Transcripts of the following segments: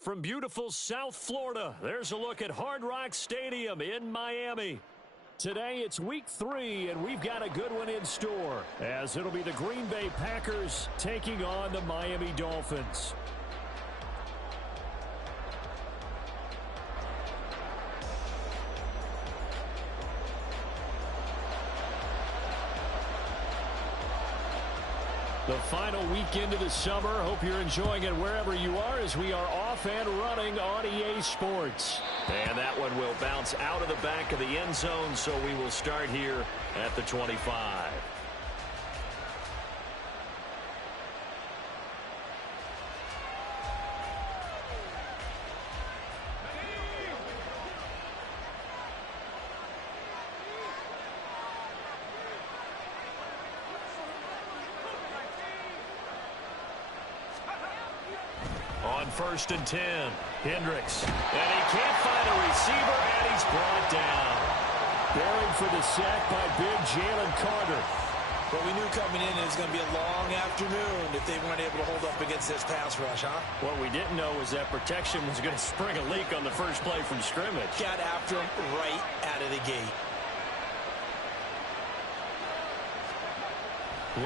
From beautiful South Florida, there's a look at Hard Rock Stadium in Miami. Today it's week 3, and we've got a good one in store, as it'll be the Green Bay Packers taking on the Miami Dolphins. The final week into the summer. Hope you're enjoying it wherever you are as we are off and running on EA Sports. And that one will bounce out of the back of the end zone, so we will start here at the 25. On 1st and 10, Hendricks. And he can't find a receiver, and he's brought down. Buried for the sack by big Jalen Carter. But we knew coming in it was going to be a long afternoon if they weren't able to hold up against this pass rush, huh? What we didn't know was that protection was going to spring a leak on the first play from scrimmage. Got after him right out of the gate.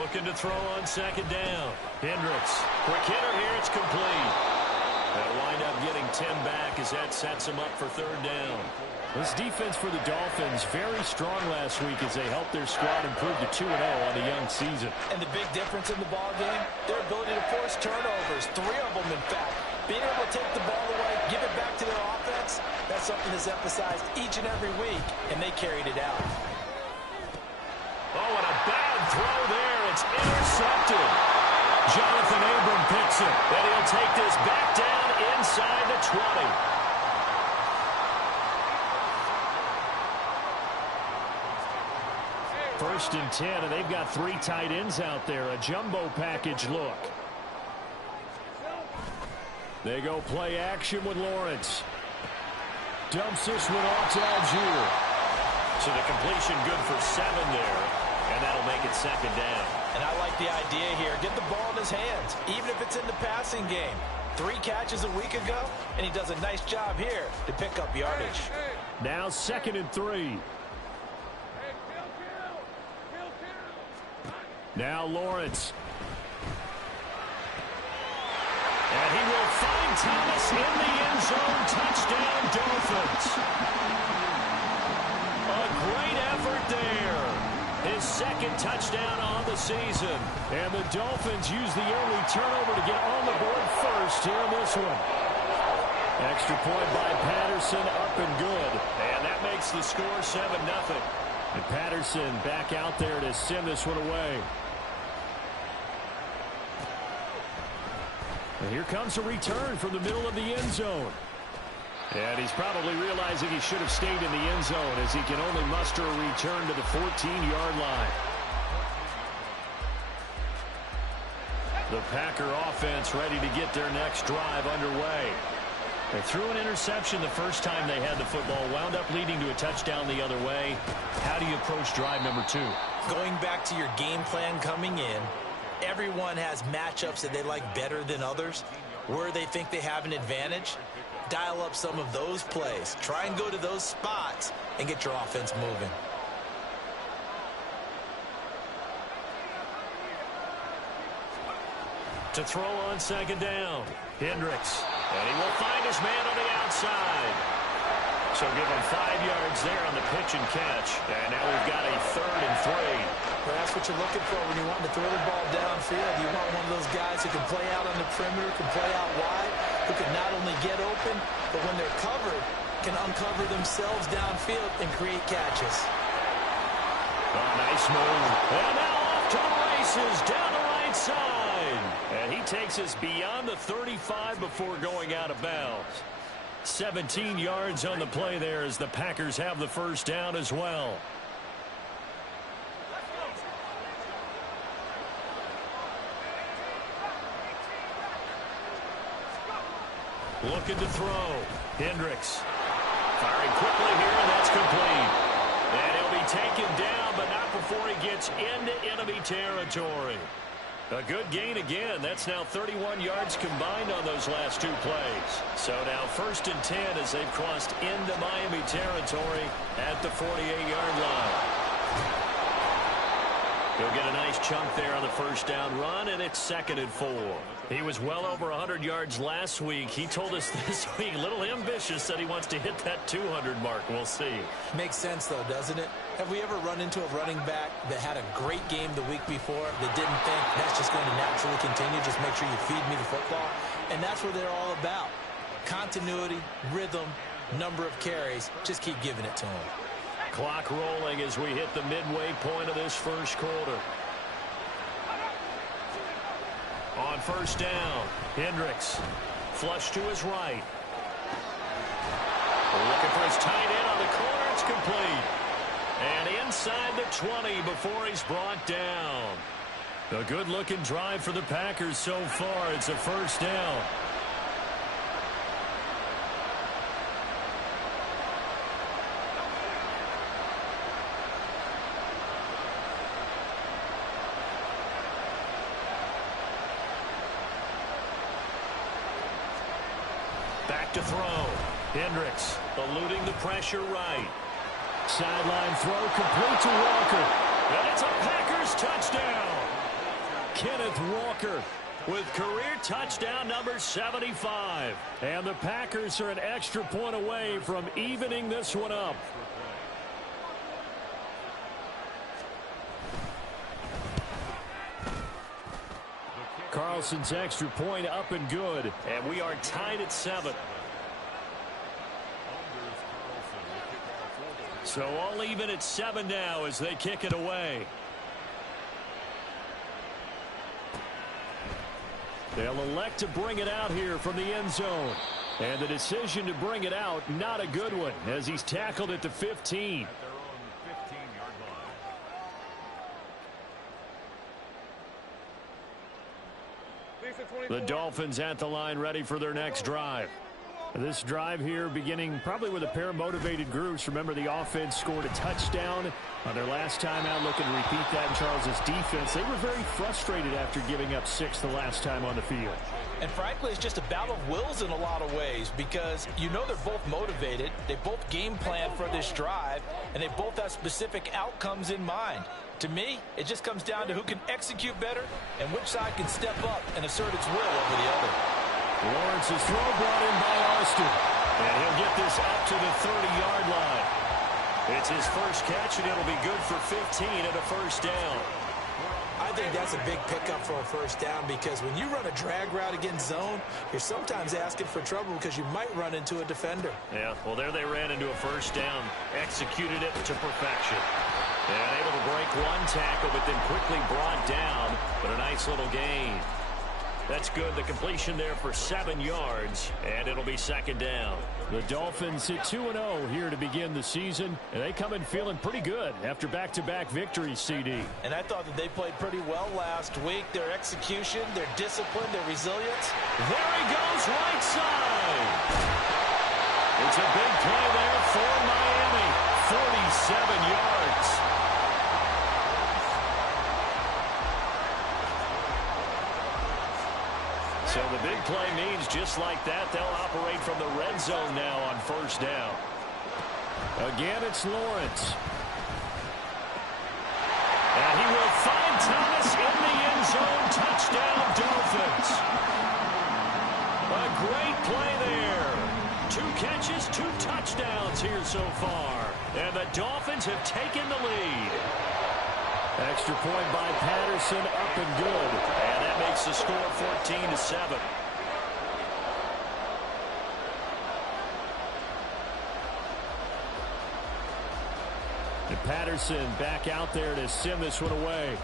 Looking to throw on 2nd down. Hendricks. Quick hitter here. It's complete. They'll wind up getting 10 back as that sets them up for 3rd down. This defense for the Dolphins very strong last week as they helped their squad improve to 2-0 on the young season. And the big difference in the ball game, their ability to force turnovers, 3 of them in fact. Being able to take the ball away, give it back to their offense, that's something that's emphasized each and every week, and they carried it out. Oh, and a bad throw there. It's intercepted. Jonathan Abram picks it, and he'll take this back down inside the 20. First and 10, and they've got 3 tight ends out there. A jumbo package look. They go play action with Lawrence. Dumps this one off to Algier. So the completion good for 7 there, and that'll make it 2nd down. And I like the idea here. Get the ball in his hands, even if it's in the passing game. 3 catches a week ago, and he does a nice job here to pick up yardage. Now 2nd and 3. Now Lawrence. And he will find Thomas in the end zone. Touchdown, Dolphins. A great effort there. His 2nd touchdown on the season. And the Dolphins use the early turnover to get on the board first here in this one. Extra point by Patterson, up and good. And that makes the score 7-0. And Patterson back out there to send this one away. And here comes a return from the middle of the end zone. And he's probably realizing he should have stayed in the end zone as he can only muster a return to the 14-yard line. The Packer offense ready to get their next drive underway. They threw an interception the first time they had the football, wound up leading to a touchdown the other way. How do you approach drive number 2? Going back to your game plan coming in, everyone has matchups that they like better than others. Where they think they have an advantage, dial up some of those plays. Try and go to those spots and get your offense moving. To throw on 2nd down, Hendricks. And he will find his man on the outside. So give him 5 yards there on the pitch and catch. And now we've got a 3rd and 3. Well, that's what you're looking for when you want to throw the ball downfield. You want one of those guys who can play out on the perimeter, can play out wide, who can not only get open, but when they're covered, can uncover themselves downfield and create catches. Oh, nice move. And now off to the races down the right side. And he takes us beyond the 35 before going out of bounds. 17 yards on the play there as the Packers have the 1st down as well. Looking to throw. Hendricks. Firing quickly here, and that's complete. And he'll be taken down, but not before he gets into enemy territory. A good gain again. That's now 31 yards combined on those last two plays. So now 1st and 10 as they've crossed into Miami territory at the 48-yard line. He'll get a nice chunk there on the first down run, and it's 2nd and 4. He was well over 100 yards last week. He told us this week, a little ambitious, said he wants to hit that 200 mark. We'll see. Makes sense, though, doesn't it? Have we ever run into a running back that had a great game the week before that didn't think that's just going to naturally continue? Just make sure you feed me the football. And that's what they're all about. Continuity, rhythm, number of carries. Just keep giving it to him. Clock rolling as we hit the midway point of this first quarter. On first down, Hendricks. Flush to his right. Looking for his tight end on the corner. It's complete. And inside the 20 before he's brought down. A good-looking drive for the Packers so far. It's a first down. Back to throw. Hendricks eluding the pressure right. Sideline throw complete to Walker. And it's a Packers touchdown. Kenneth Walker with career touchdown number 75. And the Packers are an extra point away from evening this one up. Carlson's extra point up and good. And we are tied at 7. So all even at 7 now as they kick it away. They'll elect to bring it out here from the end zone. And the decision to bring it out, not a good one, as he's tackled at the 15. The Dolphins at the line ready for their next drive. This drive here beginning probably with a pair of motivated groups. Remember, the offense scored a touchdown on their last time out, looking to repeat that in Charles's defense. They were very frustrated after giving up 6 the last time on the field. And frankly, it's just a battle of wills in a lot of ways because you know they're both motivated. They both game plan for this drive, and they both have specific outcomes in mind. To me, it just comes down to who can execute better and which side can step up and assert its will over the other. Lawrence's throw brought in by Austin. And he'll get this up to the 30-yard line. It's his first catch, and it'll be good for 15 and a first down. I think that's a big pickup for a first down because when you run a drag route against zone, you're sometimes asking for trouble because you might run into a defender. Yeah, well, there they ran into a first down. Executed it to perfection. And able to break one tackle, but then quickly brought down. But a nice little gain. That's good. The completion there for 7 yards, and it'll be second down. The Dolphins hit 2-0 here to begin the season, and they come in feeling pretty good after back-to-back victories, CD. And I thought that they played pretty well last week. Their execution, their discipline, their resilience. There he goes, right side. It's a big play there for Miami. 47 yards. So the big play means just like that, they'll operate from the red zone now on first down. Again, it's Lawrence. And he will find Thomas in the end zone. Touchdown, Dolphins. A great play there. 2 catches, 2 touchdowns here so far. And the Dolphins have taken the lead. Extra point by Patterson, up and good. And that makes the score 14-7. And Patterson back out there to send this one away.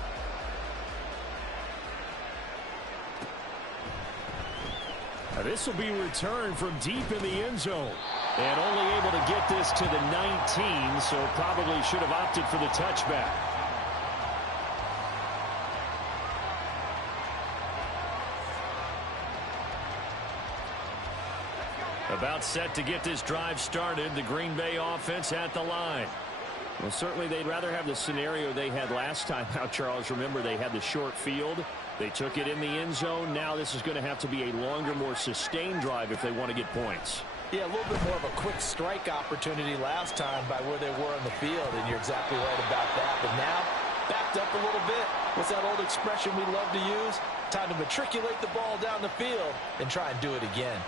Now this will be returned from deep in the end zone. And only able to get this to the 19, so probably should have opted for the touchback. About set to get this drive started. The Green Bay offense at the line. Well, certainly they'd rather have the scenario they had last time out, Charles. Remember, they had the short field. They took it in the end zone. Now this is going to have to be a longer, more sustained drive if they want to get points. Yeah, a little bit more of a quick strike opportunity last time by where they were on the field, and you're exactly right about that. But now, backed up a little bit. What's that old expression we love to use? Time to matriculate the ball down the field and try and do it again.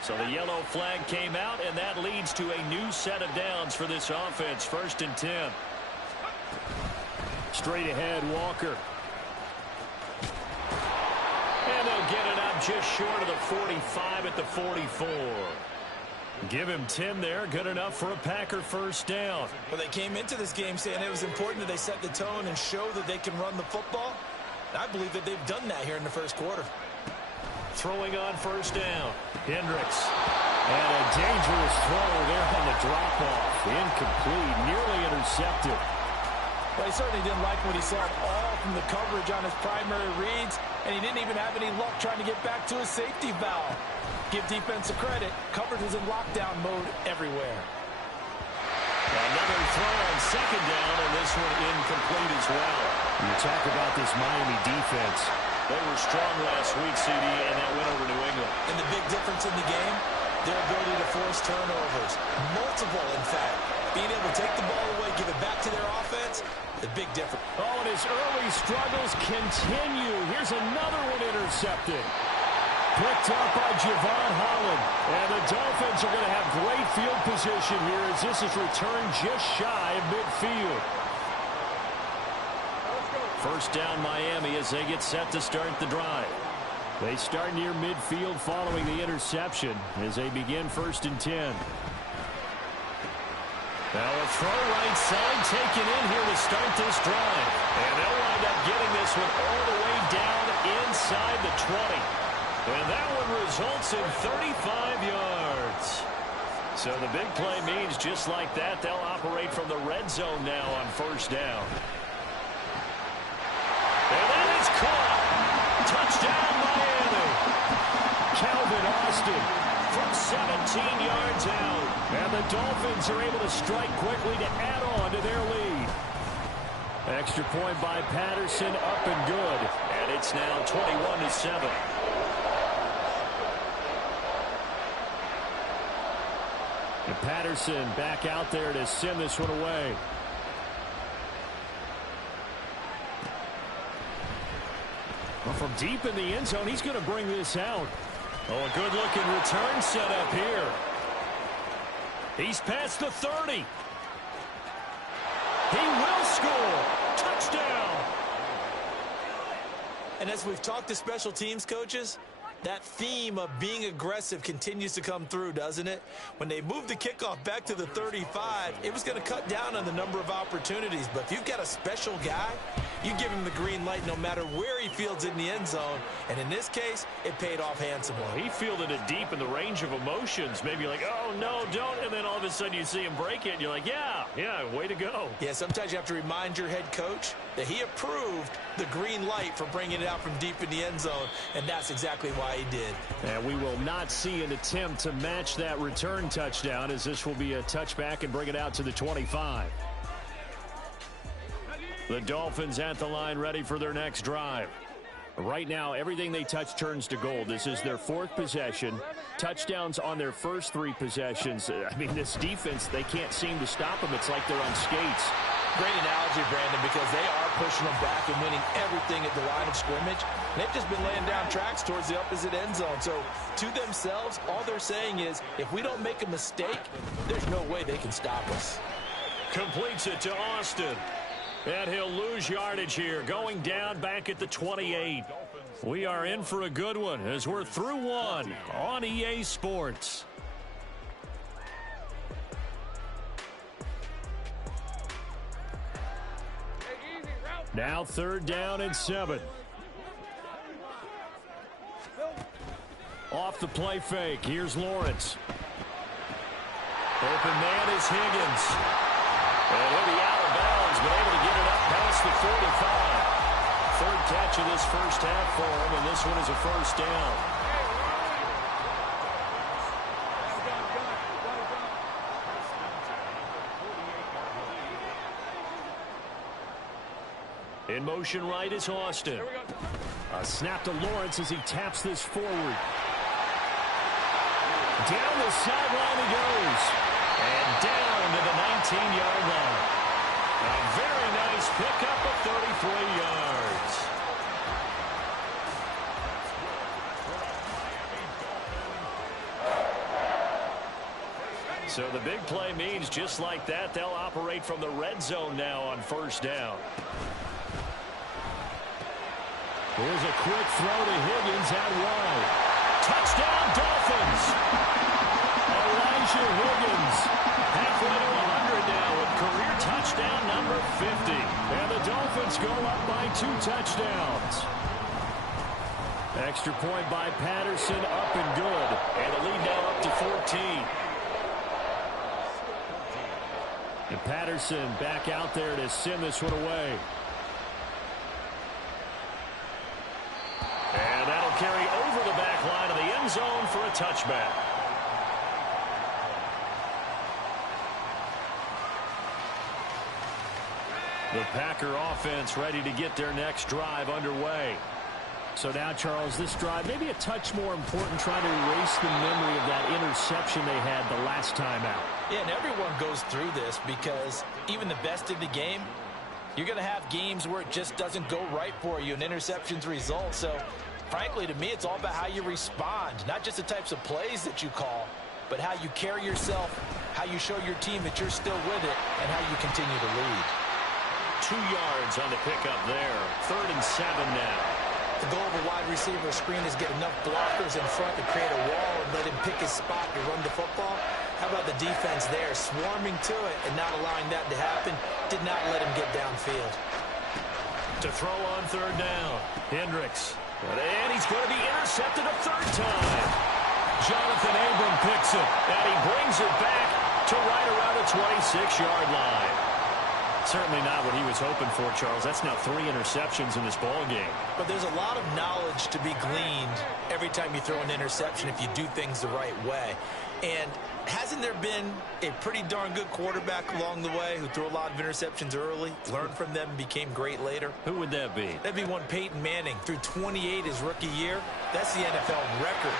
So the yellow flag came out, and that leads to a new set of downs for this offense. 1st and 10. Straight ahead, Walker. And they'll get it up just short of the 45 at the 44. Give him 10 there. Good enough for a Packer 1st down. Well, they came into this game saying it was important that they set the tone and show that they can run the football. I believe that they've done that here in the 1st quarter. Throwing on 1st down. Hendricks. And a dangerous throw there on the drop-off. Incomplete. Nearly intercepted. Well, he certainly didn't like what he saw all from the coverage on his primary reads, and he didn't even have any luck trying to get back to his safety valve. Give defensive credit. Coverage was in lockdown mode everywhere. Another throw on 2nd down, and this one incomplete as well. You talk about this Miami defense. They were strong last week, CD, and that went over New England. And the big difference in the game, their ability to force turnovers. Multiple, in fact. Being able to take the ball away, give it back to their offense, the big difference. Oh, and his early struggles continue. Here's another one intercepted. Picked up by Javon Holland. And the Dolphins are going to have great field position here as this is returned just shy of midfield. 1st down Miami as they get set to start the drive. They start near midfield following the interception as they begin 1st and 10. Now a throw right side taken in here to start this drive. And they'll wind up getting this one all the way down inside the 20. And that one results in 35 yards. So the big play means just like that, they'll operate from the red zone now on 1st down. And that is caught. Touchdown, Miami. Calvin Austin from 17 yards out. And the Dolphins are able to strike quickly to add on to their lead. Extra point by Patterson, up and good. And it's now 21-7. And Patterson back out there to send this one away. Well, from deep in the end zone, he's going to bring this out. Oh, a good-looking return set up here. He's past the 30. He will score. Touchdown. And as we've talked to special teams coaches, that theme of being aggressive continues to come through, doesn't it? When they moved the kickoff back to the 35, it was going to cut down on the number of opportunities. But if you've got a special guy, you give him the green light no matter where he fields in the end zone. And in this case, it paid off handsomely. He fielded it deep in the range of emotions. Maybe like, oh, no, don't. And then all of a sudden you see him break it. And you're like, yeah, way to go. Yeah, sometimes you have to remind your head coach that he approved the green light for bringing it out from deep in the end zone. And that's exactly why he did. And we will not see an attempt to match that return touchdown, as this will be a touchback and bring it out to the 25. The Dolphins at the line, ready for their next drive. Right now, everything they touch turns to gold. This is their 4th possession. Touchdowns on their first 3 possessions. I mean, this defense, they can't seem to stop them. It's like they're on skates. Great analogy, Brandon, because they are pushing them back and winning everything at the line of scrimmage. And they've just been laying down tracks towards the opposite end zone. So to themselves, all they're saying is, if we don't make a mistake, there's no way they can stop us. Completes it to Austin. And he'll lose yardage here, going down back at the 28. We are in for a good one as we're through one on EA Sports. Now 3rd down and 7. Off the play fake, here's Lawrence. Open man is Higgins. And he'll be out of bounds, but able to get it up past the 45. 3rd catch of this first half for him, and this one is a 1st down. In motion right is Austin. A snap to Lawrence as he taps this forward. Down the sideline he goes. And down to the 19-yard line. A very nice pickup of 33 yards. So the big play means just like that, they'll operate from the red zone now on first down. Here's a quick throw to Higgins out wide. Touchdown, Dolphins! Elijah Higgins, halfway to 100 now with career touchdown number 50. And the Dolphins go up by 2 touchdowns. Extra point by Patterson, up and good. And the lead now up to 14. And Patterson back out there to send this one away. And that'll carry over the back line of the end zone for a touchback. The Packer offense ready to get their next drive underway. So now, Charles, this drive maybe a touch more important, trying to erase the memory of that interception they had the last time out. Yeah, and everyone goes through this because even the best in the game, you're going to have games where it just doesn't go right for you, and interceptions result. So, frankly, to me, it's all about how you respond, not just the types of plays that you call, but how you carry yourself, how you show your team that you're still with it, and how you continue to lead. 2 yards on the pickup there. 3rd and 7 now. The goal of a wide receiver screen is get enough blockers in front to create a wall and let him pick his spot to run the football. How about the defense there, swarming to it and not allowing that to happen? Did not let him get downfield. To throw on 3rd down, Hendricks. And he's going to be intercepted a 3rd time. Jonathan Abram picks it, and he brings it back to right around the 26-yard line. Certainly not what he was hoping for, Charles. That's now 3 interceptions in this ball game. But there's a lot of knowledge to be gleaned every time you throw an interception if you do things the right way. And hasn't there been a pretty darn good quarterback along the way who threw a lot of interceptions early, learned from them, and became great later? Who would that be? That'd be one Peyton Manning. Threw 28 his rookie year. That's the NFL record.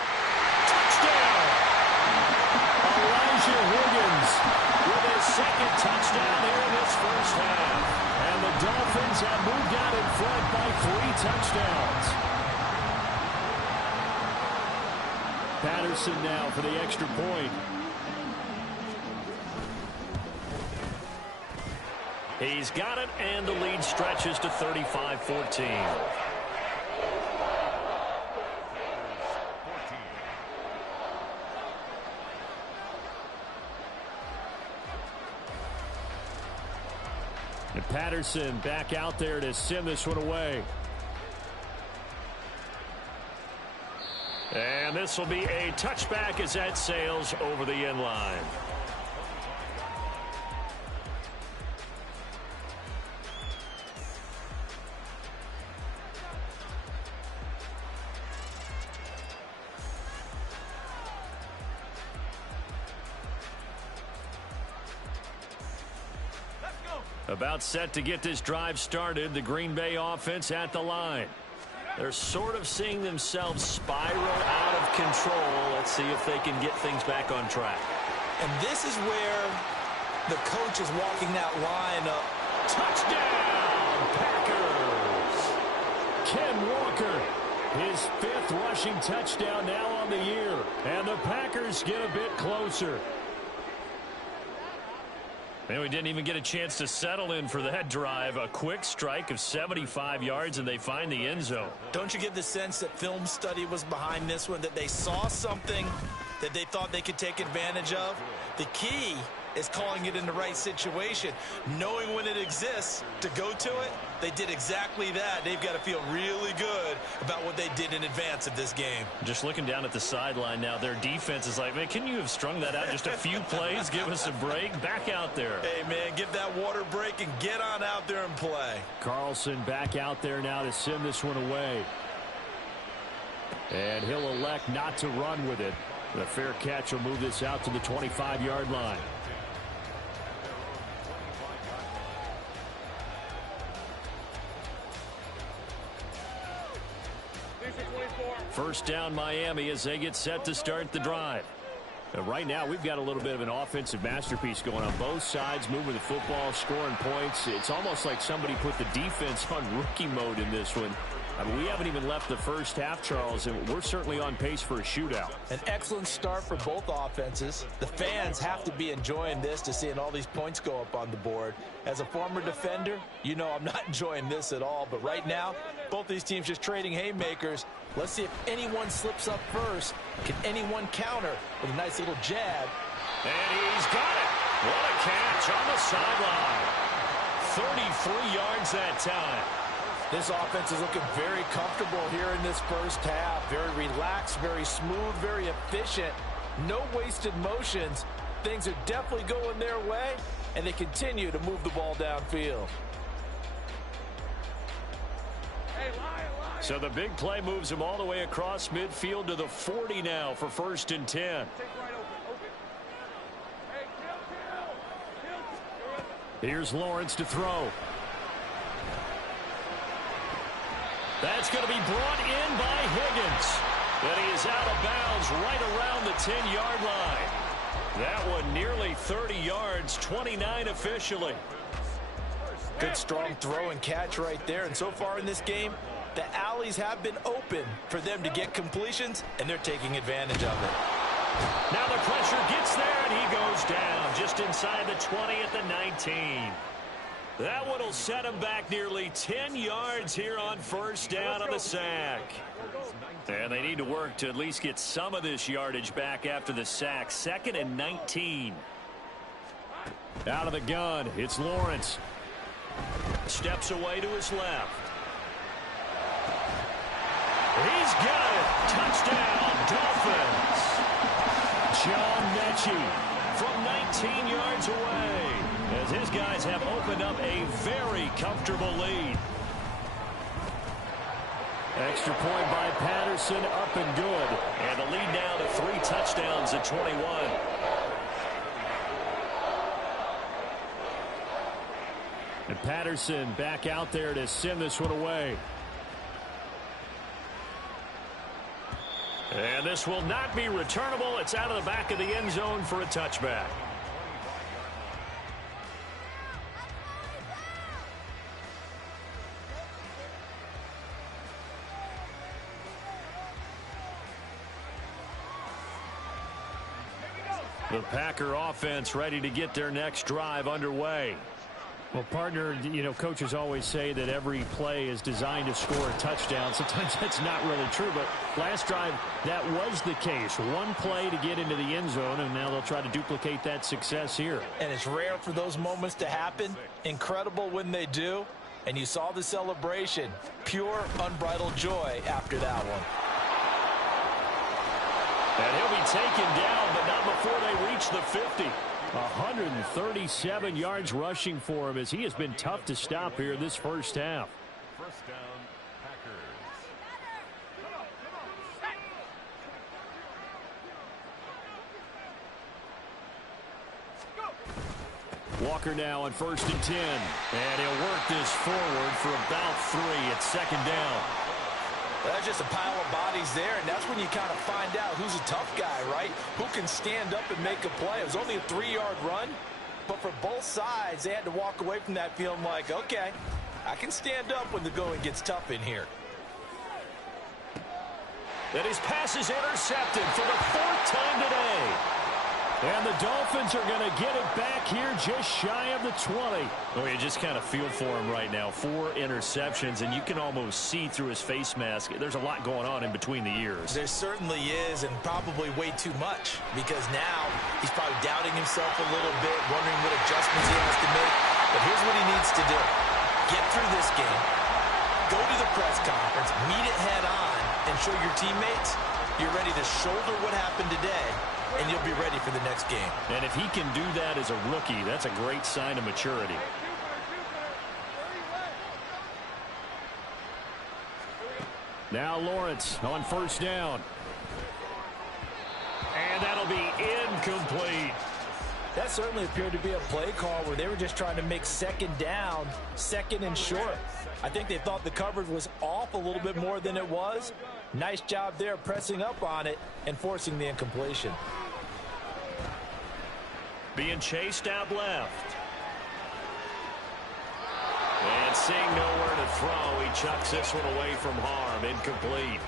Touchdown! Elijah Higgins with his 2nd touchdown here in this first half. And the Dolphins have moved out in front by 3 touchdowns. Patterson now for the extra point. He's got it, and the lead stretches to 35-14. And Patterson back out there to send this one away. And this will be a touchback as that sails over the end line. About set to get this drive started, the Green Bay offense at the line. They're sort of seeing themselves spiral out of control. Let's see if they can get things back on track. And this is where the coach is walking that line up. Touchdown, Packers! Ken Walker, his 5th rushing touchdown now on the year. And the Packers get a bit closer. And we didn't even get a chance to settle in for that drive. A quick strike of 75 yards, and they find the end zone. Don't you get the sense that film study was behind this one, that they saw something that they thought they could take advantage of? The key is calling it in the right situation, knowing when it exists to go to it. They did exactly that. They've got to feel really good about what they did in advance of this game. Just looking down at the sideline now, their defense is like, man, can you have strung that out just a few plays? Give us a break. Back out there. Hey, man, give that water break and get on out there and play. Carlson back out there now to send this one away. And he'll elect not to run with it. The fair catch will move this out to the 25-yard line. First down Miami as they get set to start the drive. Right now, we've got a little bit of an offensive masterpiece going on both sides, moving the football, scoring points. It's almost like somebody put the defense on rookie mode in this one. I mean, we haven't even left the first half, Charles, and we're certainly on pace for a shootout. An excellent start for both offenses. The fans have to be enjoying this to seeing all these points go up on the board. As a former defender, you know I'm not enjoying this at all. But right now, both these teams just trading haymakers. Let's see if anyone slips up first. Can anyone counter with a nice little jab? And he's got it. What a catch on the sideline. 33 yards that time. This offense is looking very comfortable here in this first half. Very relaxed, very smooth, very efficient. No wasted motions. Things are definitely going their way, and they continue to move the ball downfield. So the big play moves him all the way across midfield to the 40 now for 1st and 10. Here's Lawrence to throw. That's going to be brought in by Higgins. But he is out of bounds right around the 10-yard line. That one nearly 30 yards, 29 officially. Good strong throw and catch right there. And so far in this game, the alleys have been open for them to get completions, and they're taking advantage of it. Now the pressure gets there, and he goes down just inside the 20 at the 19. That one will set him back nearly 10 yards here on 1st down on the sack. And they need to work to at least get some of this yardage back after the sack. 2nd and 19. Out of the gun, it's Lawrence. Steps away to his left. He's got it. Touchdown, Dolphins. John Mechie from 19 yards away, as his guys have opened up a very comfortable lead. Extra point by Patterson, up and good. And the lead now to 3 touchdowns at 21. And Patterson back out there to send this one away. And this will not be returnable. It's out of the back of the end zone for a touchback. The Packer offense ready to get their next drive underway. Well, partner, you know, coaches always say that every play is designed to score a touchdown. Sometimes that's not really true, but last drive, that was the case. One play to get into the end zone, and now they'll try to duplicate that success here. And it's rare for those moments to happen. Incredible when they do. And you saw the celebration. Pure, unbridled joy after that one. And he'll be taken down, but not before they reach the 50. 137 yards rushing for him, as he has been tough to stop here this first half. First down, Packers. Walker now on 1st and 10. And he'll work this forward for about 3 at 2nd down. That's just a pile of bodies there, and that's when you kind of find out who's a tough guy, right? Who can stand up and make a play. It was only a 3-yard run, but for both sides, they had to walk away from that feeling like, okay, I can stand up when the going gets tough in here. And his pass is intercepted for the 4th time today. And the Dolphins are going to get it back here just shy of the 20. Oh, you just kind of feel for him right now. 4 interceptions, and you can almost see through his face mask. There's a lot going on in between the ears. There certainly is, and probably way too much, because now he's probably doubting himself a little bit, wondering what adjustments he has to make. But here's what he needs to do. Get through this game, go to the press conference, meet it head on, and show your teammates you're ready to shoulder what happened today, and you'll be ready for the next game. And if he can do that as a rookie, that's a great sign of maturity. Now Lawrence on 1st down. And that'll be incomplete. That certainly appeared to be a play call where they were just trying to make second down, second and short. I think they thought the coverage was off a little bit more than it was. Nice job there pressing up on it and forcing the incompletion. Being chased out left. And seeing nowhere to throw, he chucks this one away from harm. Incomplete.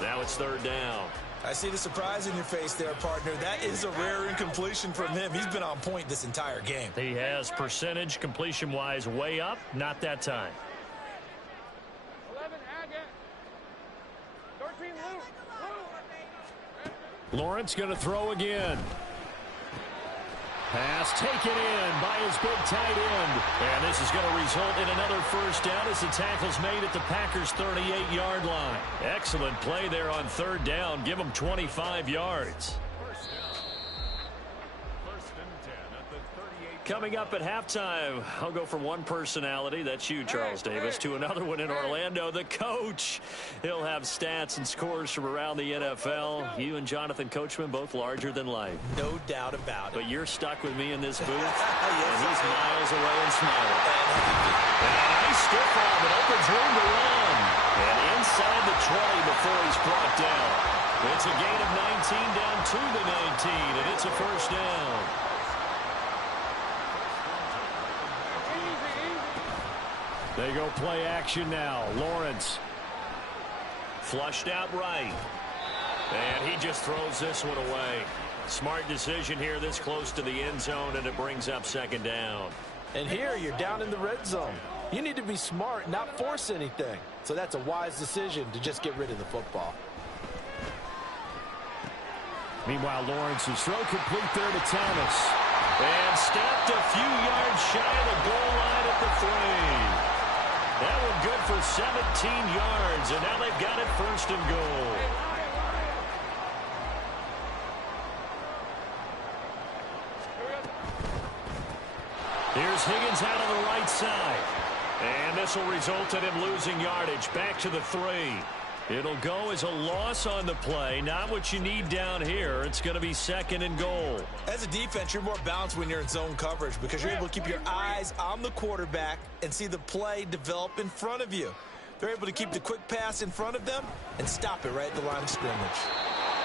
Now it's third down. I see the surprise in your face there, partner. That is a rare incompletion from him. He's been on point this entire game. He has percentage completion-wise way up. Not that time. 11, Agate. 13, Luke. Lawrence going to throw again. Pass taken in by his big tight end. And this is going to result in another first down as the tackle's made at the Packers' 38-yard line. Excellent play there on third down. Give them 25 yards. Coming up at halftime, I'll go from one personality, that's you, Charles Davis, to another one in Orlando, the coach. He'll have stats and scores from around the NFL. You and Jonathan Coachman, both larger than life. No doubt about it. But you're stuck with me in this booth, and he's miles away and smiling. And a nice stiff arm that opens room to run. And inside the 20 before he's brought down. It's a gain of 19 down to the 19, and it's a first down. They go play action now. Lawrence flushed out right. And he just throws this one away. Smart decision here this close to the end zone, and it brings up second down. And here you're down in the red zone. You need to be smart, not force anything. So that's a wise decision to just get rid of the football. Meanwhile, Lawrence's throw complete there to Thomas. And stepped a few yards shy of the goal line at the 3. That one good for 17 yards, and now they've got it first and goal. Here's Higgins out on the right side. And this will result in him losing yardage back to the 3. It'll go as a loss on the play. Not what you need down here. It's going to be second and goal. As a defense, you're more balanced when you're in zone coverage because you're able to keep your eyes on the quarterback and see the play develop in front of you. They're able to keep the quick pass in front of them and stop it right at the line of scrimmage.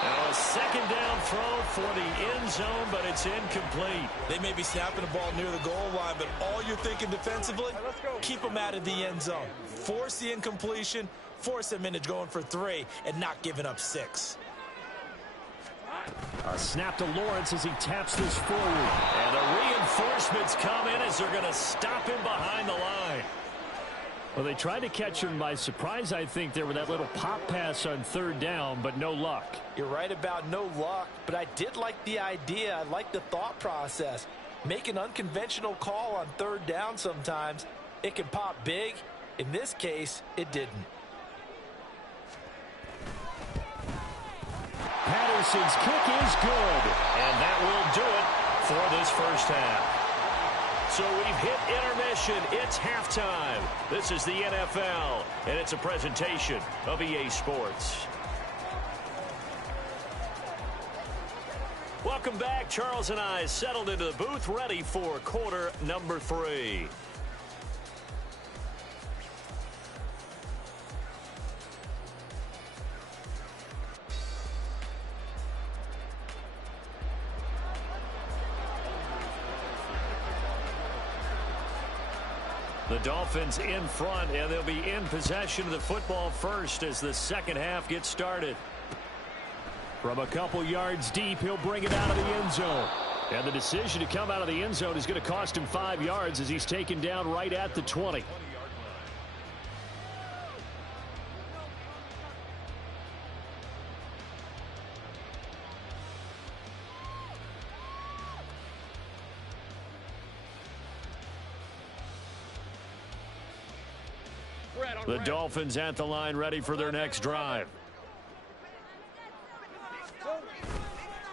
Now a second down throw for the end zone, but it's incomplete. They may be snapping the ball near the goal line, but all you're thinking defensively, keep them out of the end zone. Force the incompletion, force them into going for 3, and not giving up 6. A snap to Lawrence as he taps this forward. And the reinforcements come in as they're going to stop him behind the line. Well, they tried to catch him by surprise, I think, there with that little pop pass on third down, but no luck. You're right about no luck, but I did like the idea. I like the thought process. Make an unconventional call on third down sometimes. It can pop big. In this case, it didn't. Patterson's kick is good, and that will do it for this first half. So we've hit intermission. It's halftime. This is the NFL, and it's a presentation of EA Sports. Welcome back. Charles and I settled into the booth, ready for quarter number 3. The Dolphins in front, and they'll be in possession of the football first as the second half gets started. From a couple yards deep, he'll bring it out of the end zone. And the decision to come out of the end zone is going to cost him 5 yards as he's taken down right at the 20. The Dolphins at the line, ready for their next drive.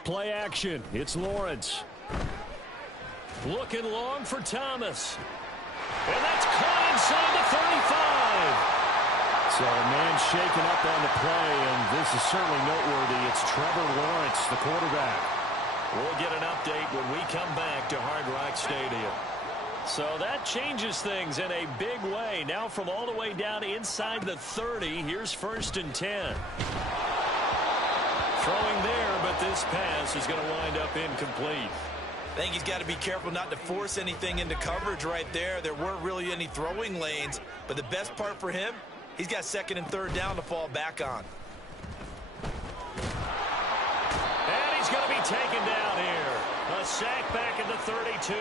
Play action. It's Lawrence. Looking long for Thomas. And that's caught inside the 35. So a man shaken up on the play, and this is certainly noteworthy. It's Trevor Lawrence, the quarterback. We'll get an update when we come back to Hard Rock Stadium. So that changes things in a big way. Now from all the way down inside the 30, here's 1st and 10. Throwing there, but this pass is going to wind up incomplete. I think he's got to be careful not to force anything into coverage right there. There weren't really any throwing lanes, but the best part for him, he's got 2nd and 3rd down to fall back on. And he's going to be taken down here. A sack back at the 32.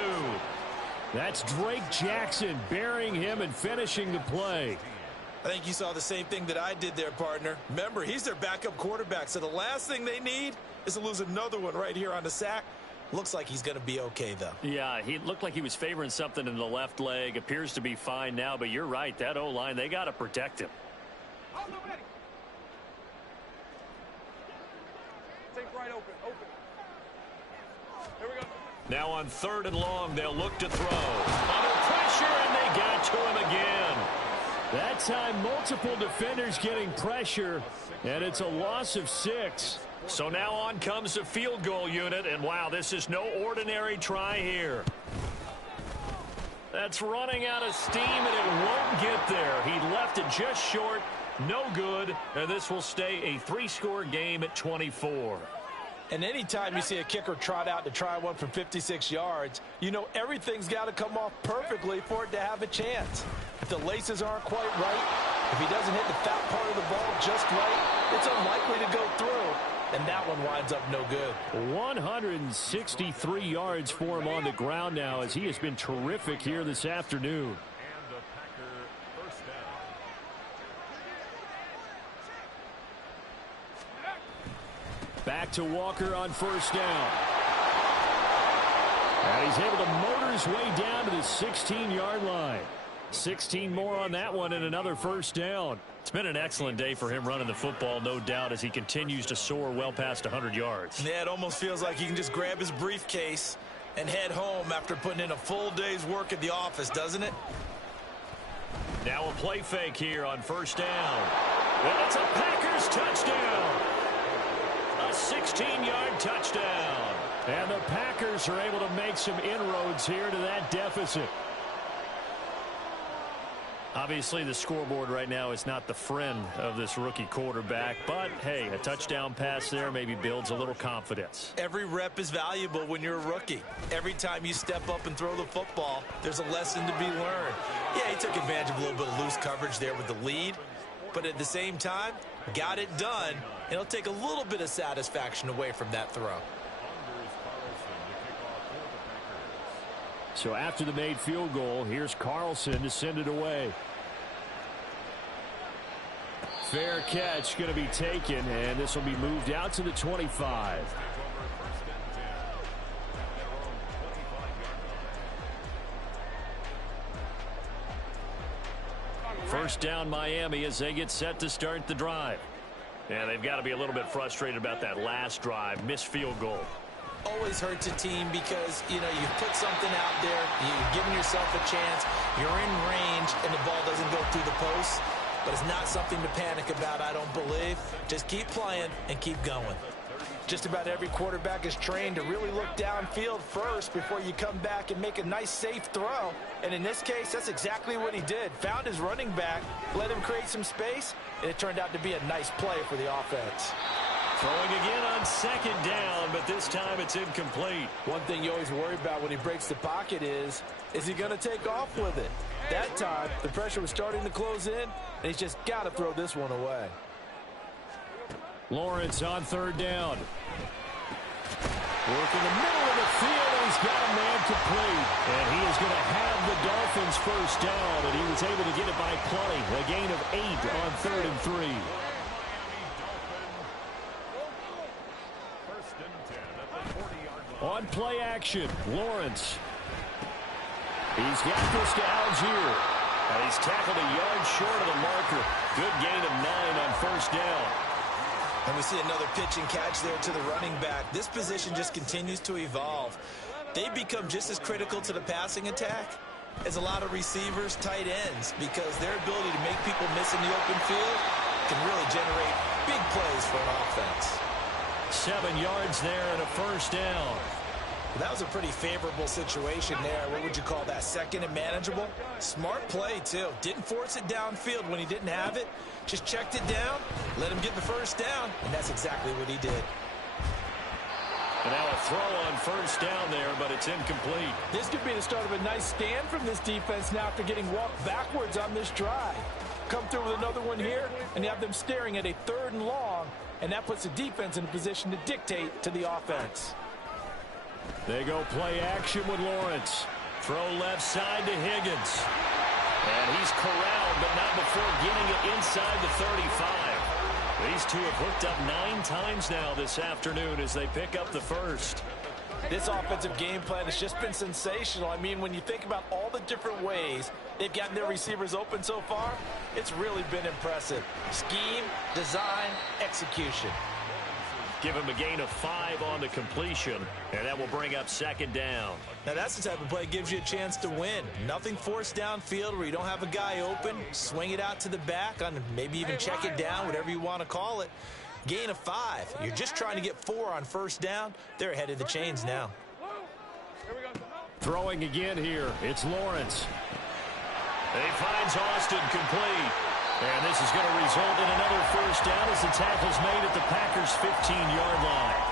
That's Drake Jackson burying him and finishing the play. I think you saw the same thing that I did there, partner. Remember, he's their backup quarterback, so the last thing they need is to lose another one right here on the sack. Looks like he's going to be okay, though. Yeah, he looked like he was favoring something in the left leg. Appears to be fine now, but you're right. That O-line, they got to protect him. Take right open. Here we go. Now on 3rd and long, they'll look to throw. Under pressure, and they got to him again. That time, multiple defenders getting pressure, and it's a loss of 6. So now on comes the field goal unit, and wow, this is no ordinary try here. That's running out of steam, and it won't get there. He left it just short, no good, and this will stay a 3-score game at 24. And anytime you see a kicker trot out to try one from 56 yards, you know everything's got to come off perfectly for it to have a chance. If the laces aren't quite right, if he doesn't hit the fat part of the ball just right, it's unlikely to go through. And that one winds up no good. 163 yards for him on the ground now as he has been terrific here this afternoon. Back to Walker on 1st down. And he's able to motor his way down to the 16-yard line. 16 more on that one and another 1st down. It's been an excellent day for him running the football, no doubt, as he continues to soar well past 100 yards. Yeah, it almost feels like he can just grab his briefcase and head home after putting in a full day's work at the office, doesn't it? Now a play fake here on 1st down. And it's a Packers touchdown. A 16-yard touchdown. And the Packers are able to make some inroads here to that deficit. Obviously, the scoreboard right now is not the friend of this rookie quarterback, but, hey, a touchdown pass there maybe builds a little confidence. Every rep is valuable when you're a rookie. Every time you step up and throw the football, there's a lesson to be learned. Yeah, he took advantage of a little bit of loose coverage there with the lead, but at the same time, got it done, and it'll take a little bit of satisfaction away from that throw. So after the made field goal, here's Carlson to send it away. Fair catch going to be taken, and this will be moved out to the 25. First down Miami as they get set to start the drive. And they've got to be a little bit frustrated about that last drive, missed field goal. Always hurts a team because, you know, you put something out there, you're giving yourself a chance, you're in range, and the ball doesn't go through the post. But it's not something to panic about, I don't believe. Just keep playing and keep going. Just about every quarterback is trained to really look downfield first before you come back and make a nice, safe throw. And in this case, that's exactly what he did. Found his running back, let him create some space, and it turned out to be a nice play for the offense. Throwing again on 2nd down, but this time it's incomplete. One thing you always worry about when he breaks the pocket is he going to take off with it? That time, the pressure was starting to close in, and he's just got to throw this one away. Lawrence on 3rd down. Working the middle of the field, and he's got a man complete. And he is going to have the Dolphins 1st down, and he was able to get it by plenty. A gain of 8 on 3rd and 3. On play action, Lawrence. He's got this to Algier. And he's tackled a yard short of the marker. Good gain of 9 on 1st down. And we see another pitch and catch there to the running back. This position just continues to evolve. They become just as critical to the passing attack as a lot of receivers, tight ends, because their ability to make people miss in the open field can really generate big plays for an offense. 7 yards there and a first down. That was a pretty favorable situation there. What would you call that? Second and manageable? Smart play, too. Didn't force it downfield when he didn't have it. Just checked it down, let him get the first down, and that's exactly what he did. And now a throw on first down there, but it's incomplete. This could be the start of a nice stand from this defense now after getting walked backwards on this drive. Come through with another one here, and you have them staring at a 3rd and long, and that puts the defense in a position to dictate to the offense. They go play action with Lawrence. Throw left side to Higgins. And he's corralled, but not before getting it inside the 35. These two have hooked up 9 times now this afternoon as they pick up the first. This offensive game plan has just been sensational. I mean, when you think about all the different ways they've gotten their receivers open so far, it's really been impressive. Scheme, design, execution. Give him a gain of 5 on the completion, and that will bring up 2nd down. Now that's the type of play that gives you a chance to win. Nothing forced downfield where you don't have a guy open. Swing it out to the back, on maybe even check it down, whatever you want to call it. Gain of 5. You're just trying to get 4 on first down. They're ahead of the chains now. Throwing again here. It's Lawrence. He finds Austin complete. And this is going to result in another first down as the tackle's made at the Packers' 15-yard line.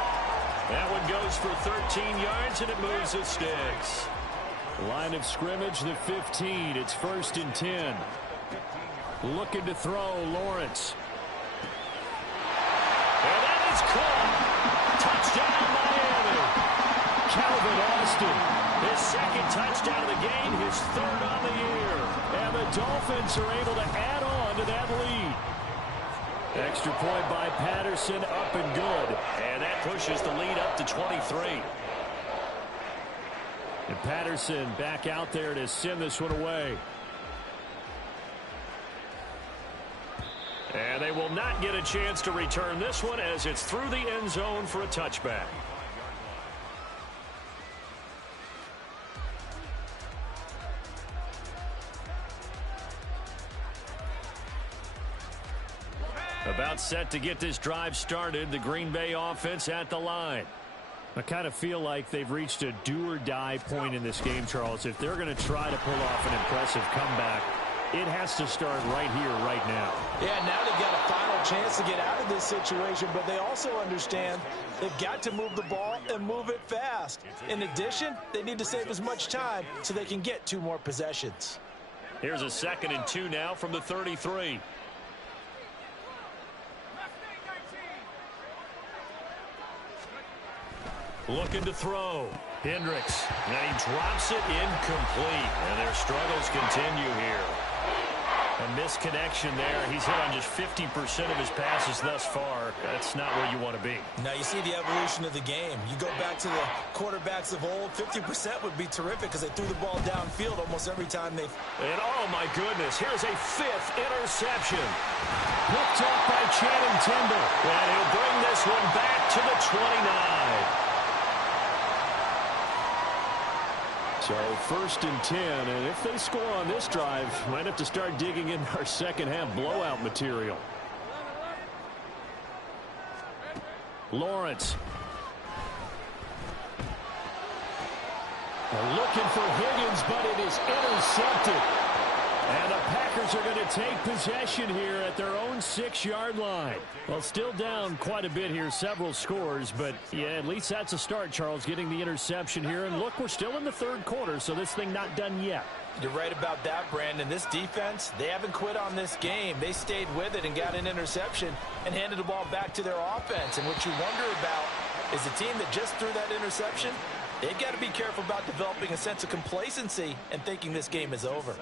That one goes for 13 yards, and it moves the sticks. Line of scrimmage, the 15. It's 1st and 10. Looking to throw, Lawrence. And that is caught. Touchdown, Miami. Calvin Austin, his 2nd touchdown of the game, his 3rd on the year. And the Dolphins are able to add on to that lead. Extra point by Patterson, up and good. And that pushes the lead up to 23. And Patterson back out there to send this one away. And they will not get a chance to return this one as it's through the end zone for a touchback. About set to get this drive started, the Green Bay offense at the line. I kind of feel like they've reached a do-or-die point in this game, Charles. If they're going to try to pull off an impressive comeback, it has to start right here, right now. Yeah, now they've got a final chance to get out of this situation, but they also understand they've got to move the ball and move it fast. In addition, they need to save as much time so they can get 2 more possessions. Here's a 2nd and 2 now from the 33. Looking to throw. Hendricks. And he drops it incomplete. And their struggles continue here. A misconnection there. He's hit on just 50% of his passes thus far. That's not where you want to be. Now you see the evolution of the game. You go back to the quarterbacks of old, 50% would be terrific because they threw the ball downfield almost every time they... And oh my goodness, here's a 5th interception. Picked up by Channing Tindall. And he'll bring this one back to the 29. So 1st and 10, and if they score on this drive, might have to start digging in our second half blowout material. Lawrence. They're looking for Higgins, but it is intercepted. And the Packers are going to take possession here at their own 6-yard line. Well, still down quite a bit here, several scores, but yeah, at least that's a start, Charles, getting the interception here. And look, we're still in the 3rd quarter, so this thing not done yet. You're right about that, Brandon. This defense, they haven't quit on this game. They stayed with it and got an interception and handed the ball back to their offense. And what you wonder about is the team that just threw that interception, they've got to be careful about developing a sense of complacency and thinking this game is over.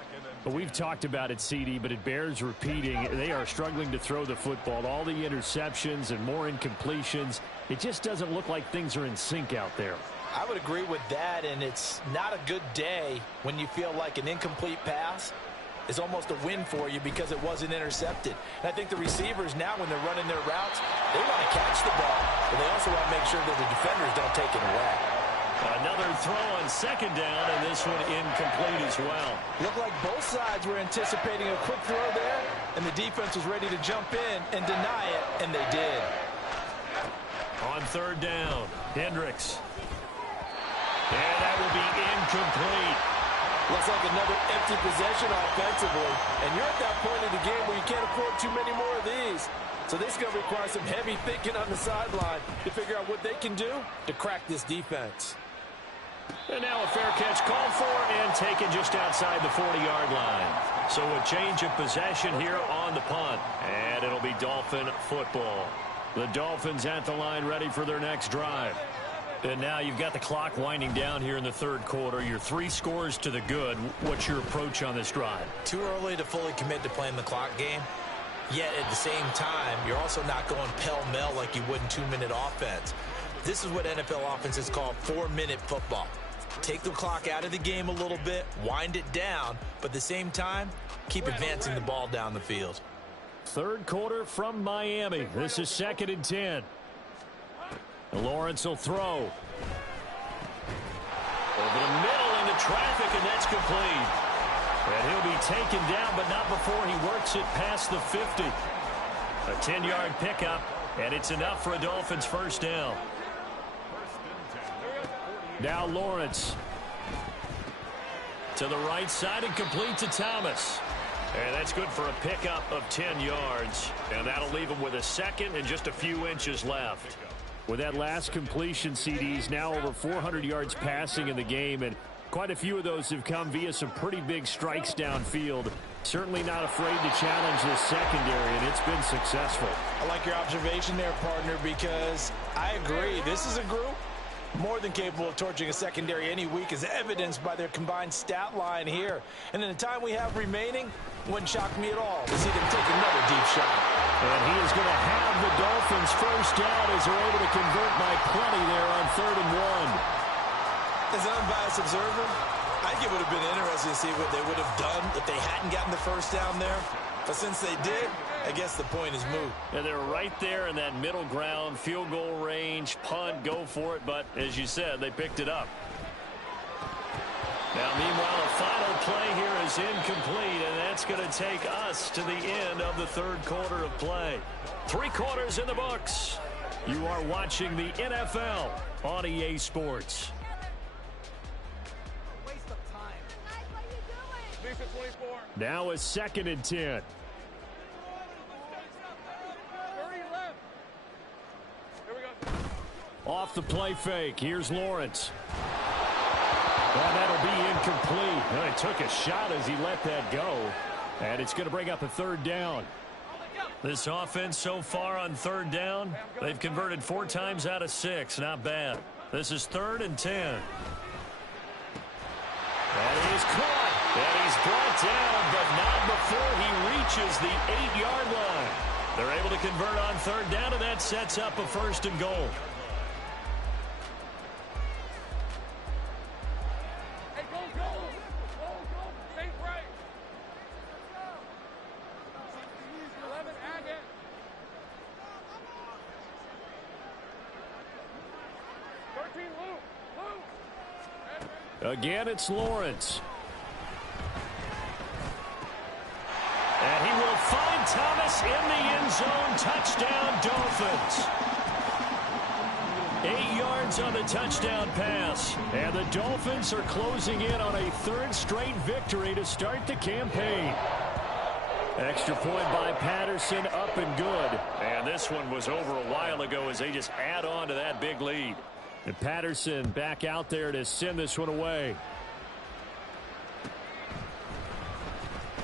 But we've talked about it, CD, but it bears repeating. They are struggling to throw the football. All the interceptions and more incompletions. It just doesn't look like things are in sync out there. I would agree with that, and it's not a good day when you feel like an incomplete pass is almost a win for you because it wasn't intercepted. And I think the receivers now, when they're running their routes, they want to catch the ball, but they also want to make sure that the defenders don't take it away. Another throw on 2nd down, and this one incomplete as well. Looked like both sides were anticipating a quick throw there, and the defense was ready to jump in and deny it, and they did. On third down, Hendricks. And that will be incomplete. Looks like another empty possession offensively. And you're at that point in the game where you can't afford too many more of these. So this is going to require some heavy thinking on the sideline to figure out what they can do to crack this defense. And now a fair catch called for and taken just outside the 40-yard line. So a change of possession here on the punt. And it'll be Dolphin football. The Dolphins at the line ready for their next drive. And now you've got the clock winding down here in the third quarter. You're 3 scores to the good. What's your approach on this drive? Too early to fully commit to playing the clock game. Yet at the same time, you're also not going pell-mell like you would in 2-minute offense. This is what NFL offenses call 4-minute football. Take the clock out of the game a little bit, wind it down, but at the same time, keep advancing the ball down the field. Third quarter from Miami. This is 2nd and 10. Lawrence will throw. Over the middle into traffic, and that's complete. And he'll be taken down, but not before he works it past the 50. A 10-yard pickup, and it's enough for a Dolphins first down. Now Lawrence. To the right side and complete to Thomas. And that's good for a pickup of 10 yards. And that'll leave him with a second and just a few inches left. With that last completion, CD's now over 400 yards passing in the game, and quite a few of those have come via some pretty big strikes downfield. Certainly not afraid to challenge this secondary, and it's been successful. I like your observation there, partner, because I agree. This is a group more than capable of torching a secondary any week, as evidenced by their combined stat line here. And in the time we have remaining, wouldn't shock me at all to see them take another deep shot. And he is going to have the Dolphins first down as they're able to convert by plenty there on 3rd and 1. As an unbiased observer, I think it would have been interesting to see what they would have done if they hadn't gotten the first down there. But since they did, I guess the point is moot. And they're right there in that middle ground, field goal range, punt, go for it. But as you said, they picked it up. Now, meanwhile, a final play here is incomplete, and that's going to take us to the end of the third quarter of play. 3 quarters in the books. You are watching the NFL on EA Sports. Now a 2nd and 10. 30 left. Here we go. Off the play fake. Here's Lawrence. And that'll be incomplete. Well, he took a shot as he let that go. And it's going to bring up a 3rd down. This offense so far on 3rd down, they've converted 4 times out of 6. Not bad. This is 3rd and 10. And he's caught. And he's brought down, but not before he reaches the 8-yard line. They're able to convert on 3rd down, and that sets up a 1st and goal. Hey, go, go. Go, go. Stay right. 11, Agate. 13, Luke. Again, it's Lawrence. And he will find Thomas in the end zone. Touchdown, Dolphins. 8 yards on the touchdown pass. And the Dolphins are closing in on a 3rd straight victory to start the campaign. Extra point by Patterson, up and good. And this one was over a while ago as they just add on to that big lead. And Patterson back out there to send this one away.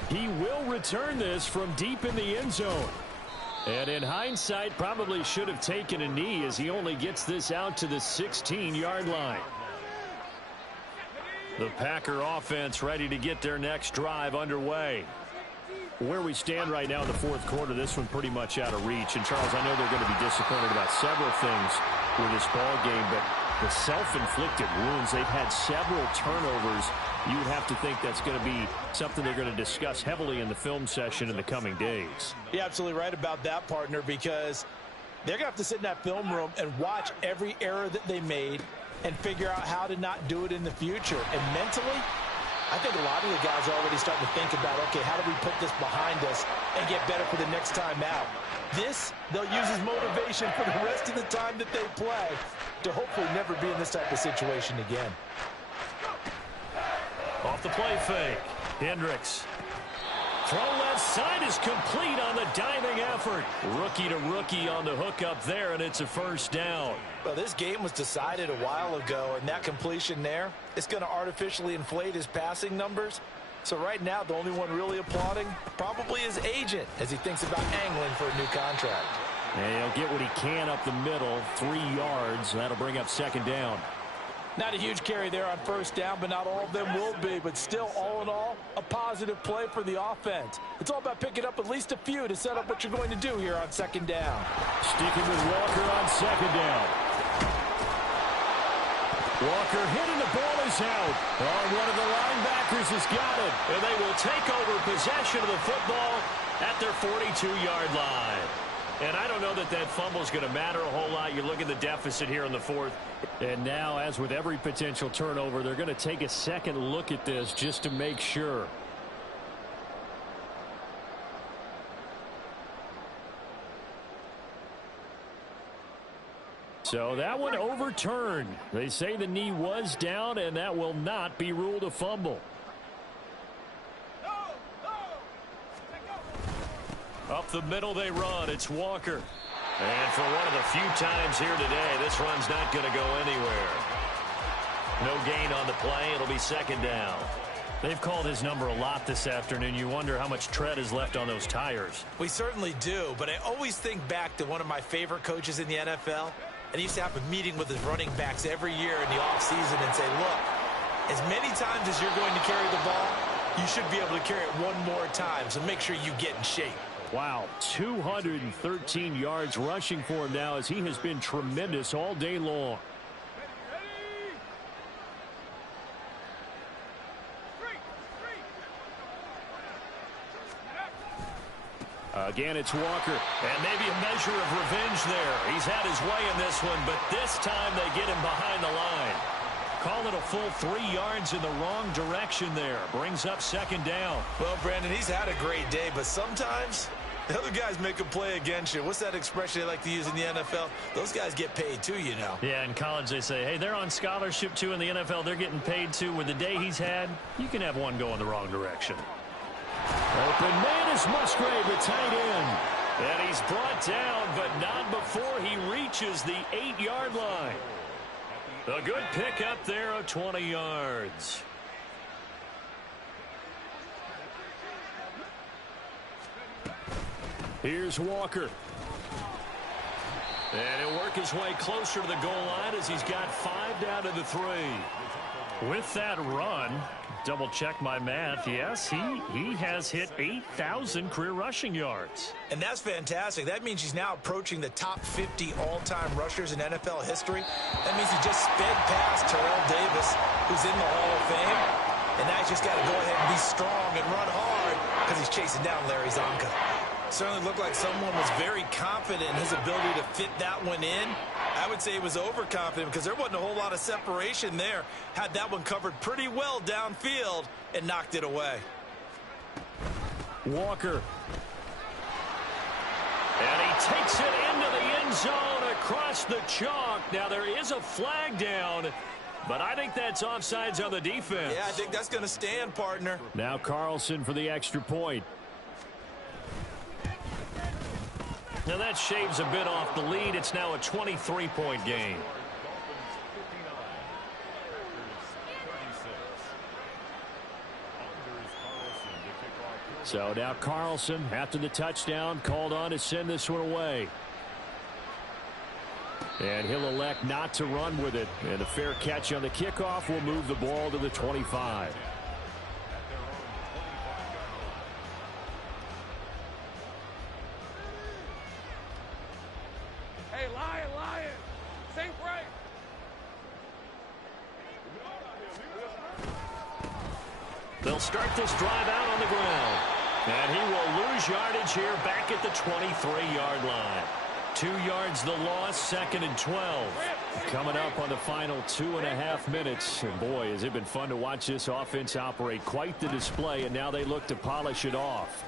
He will return this from deep in the end zone. And in hindsight, probably should have taken a knee as he only gets this out to the 16-yard line. The Packer offense ready to get their next drive underway. Where we stand right now in the 4th quarter, this one pretty much out of reach. And, Charles, I know they're going to be disappointed about several things with this ball game, but the self-inflicted wounds, they've had several turnovers. You would have to think that's going to be something they're going to discuss heavily in the film session in the coming days. You're absolutely right about that, partner, because they're going to have to sit in that film room and watch every error that they made and figure out how to not do it in the future. And mentally, I think a lot of the guys are already starting to think about, okay, how do we put this behind us and get better for the next time out? This, they'll use as motivation for the rest of the time that they play to hopefully never be in this type of situation again. Off the play fake. Hendricks. Throw left side is complete on the diving effort. Rookie to rookie on the hookup there, and it's a first down. Well, this game was decided a while ago, and that completion there is going to artificially inflate his passing numbers. So right now, the only one really applauding probably his agent as he thinks about angling for a new contract. And he'll get what he can up the middle, 3 yards. That'll bring up second down. Not a huge carry there on first down, but not all of them will be. But still, all in all, a positive play for the offense. It's all about picking up at least a few to set up what you're going to do here on second down. Sticking with Walker on second down. Walker hitting, the ball is out. Oh, one of the linebackers has got it. And they will take over possession of the football at their 42-yard line. And I don't know that that fumble is going to matter a whole lot. You look at the deficit here in the fourth. And now, as with every potential turnover, they're going to take a second look at this just to make sure. So that one overturned. They say the knee was down, and that will not be ruled a fumble. Up the middle they run. It's Walker. And for one of the few times here today, this run's not going to go anywhere. No gain on the play. It'll be second down. They've called his number a lot this afternoon. You wonder how much tread is left on those tires. We certainly do, but I always think back to one of my favorite coaches in the NFL. And he used to have a meeting with his running backs every year in the offseason and say, look, as many times as you're going to carry the ball, you should be able to carry it one more time, so make sure you get in shape. Wow, 213 yards rushing for him now as he has been tremendous all day long. Again, it's Walker. And maybe a measure of revenge there. He's had his way in this one, but this time they get him behind the line. Call it a full 3 yards in the wrong direction there. Brings up second down. Well, Brandon, he's had a great day, but sometimes the other guys make a play against you. What's that expression they like to use in the NFL? Those guys get paid too, you know. Yeah, in college they say, hey, they're on scholarship too. In the NFL, they're getting paid too. With the day he's had, you can have one go in the wrong direction. Open man is Musgrave, the tight end. And he's brought down, but not before he reaches the 8-yard line. A good pickup there of 20 yards. Here's Walker. And he'll work his way closer to the goal line as he's got 5 down to the 3. With that run, double check my math. Yes, he has hit 8,000 career rushing yards. And that's fantastic. That means he's now approaching the top 50 all-time rushers in NFL history. That means he just sped past Terrell Davis, who's in the Hall of Fame. And now he's just got to go ahead and be strong and run hard because he's chasing down Larry Zonka. Certainly looked like someone was very confident in his ability to fit that one in. I would say he was overconfident because there wasn't a whole lot of separation there. Had that one covered pretty well downfield and knocked it away. Walker. And he takes it into the end zone across the chalk. Now there is a flag down, but I think that's offsides on the defense. Yeah, I think that's going to stand, partner. Now Carlson for the extra point. Now that shaves a bit off the lead. It's now a 23-point game. So now Carlson, after the touchdown, called on to send this one away. And he'll elect not to run with it. And a fair catch on the kickoff will move the ball to the 25. They'll start this drive out on the ground. And he will lose yardage here back at the 23-yard line. 2 yards the loss, 2nd and 12. Coming up on the final 2.5 minutes. And boy, has it been fun to watch this offense operate. Quite the display, and now they look to polish it off.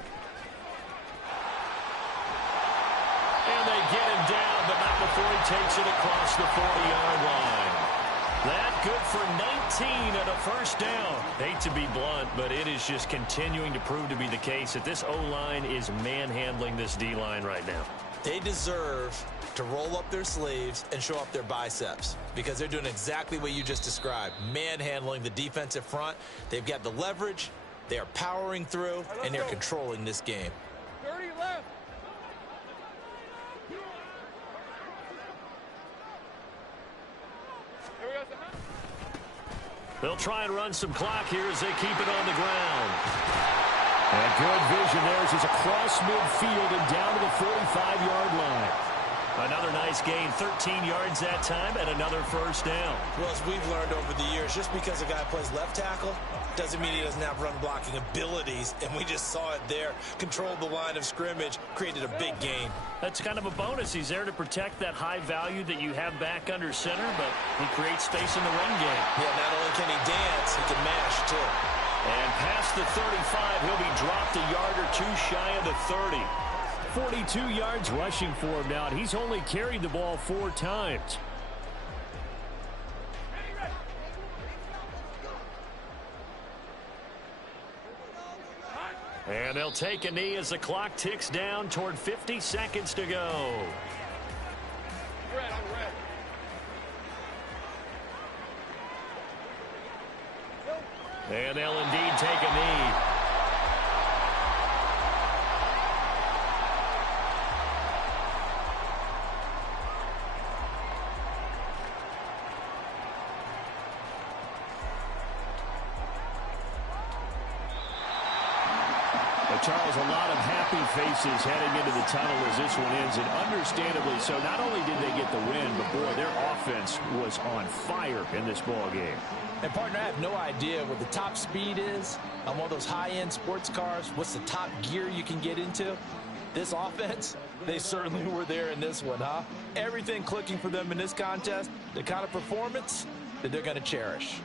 And they get him down, but not before he takes it across the 40-yard line. That good for 19 and a first down. Hate to be blunt, but it is just continuing to prove to be the case that this O-line is manhandling this D-line right now. They deserve to roll up their sleeves and show up their biceps because they're doing exactly what you just described, manhandling the defensive front. They've got the leverage, they are powering through, and they're controlling this game. 30 left. They'll try and run some clock here as they keep it on the ground. And good vision there as it's across midfield and down to the 45-yard line. Another nice gain, 13 yards that time, and another first down. Well, as we've learned over the years, just because a guy plays left tackle doesn't mean he doesn't have run-blocking abilities, and we just saw it there. Controlled the line of scrimmage, created a big gain. That's kind of a bonus. He's there to protect that high value that you have back under center, but he creates space in the run game. Yeah, not only can he dance, he can mash, too. And past the 35, he'll be dropped a yard or two shy of the 30. 42 yards rushing for him now, and he's only carried the ball 4 times. And they'll take a knee as the clock ticks down toward 50 seconds to go. And they'll indeed take a knee. Charles, a lot of happy faces heading into the tunnel as this one ends, and understandably so. Not only did they get the win, but boy, their offense was on fire in this ball game. And partner, I have no idea what the top speed is on one of those high-end sports cars. What's the top gear you can get into? This offense, they certainly were there in this one, huh? Everything clicking for them in this contest, the kind of performance that they're going to cherish.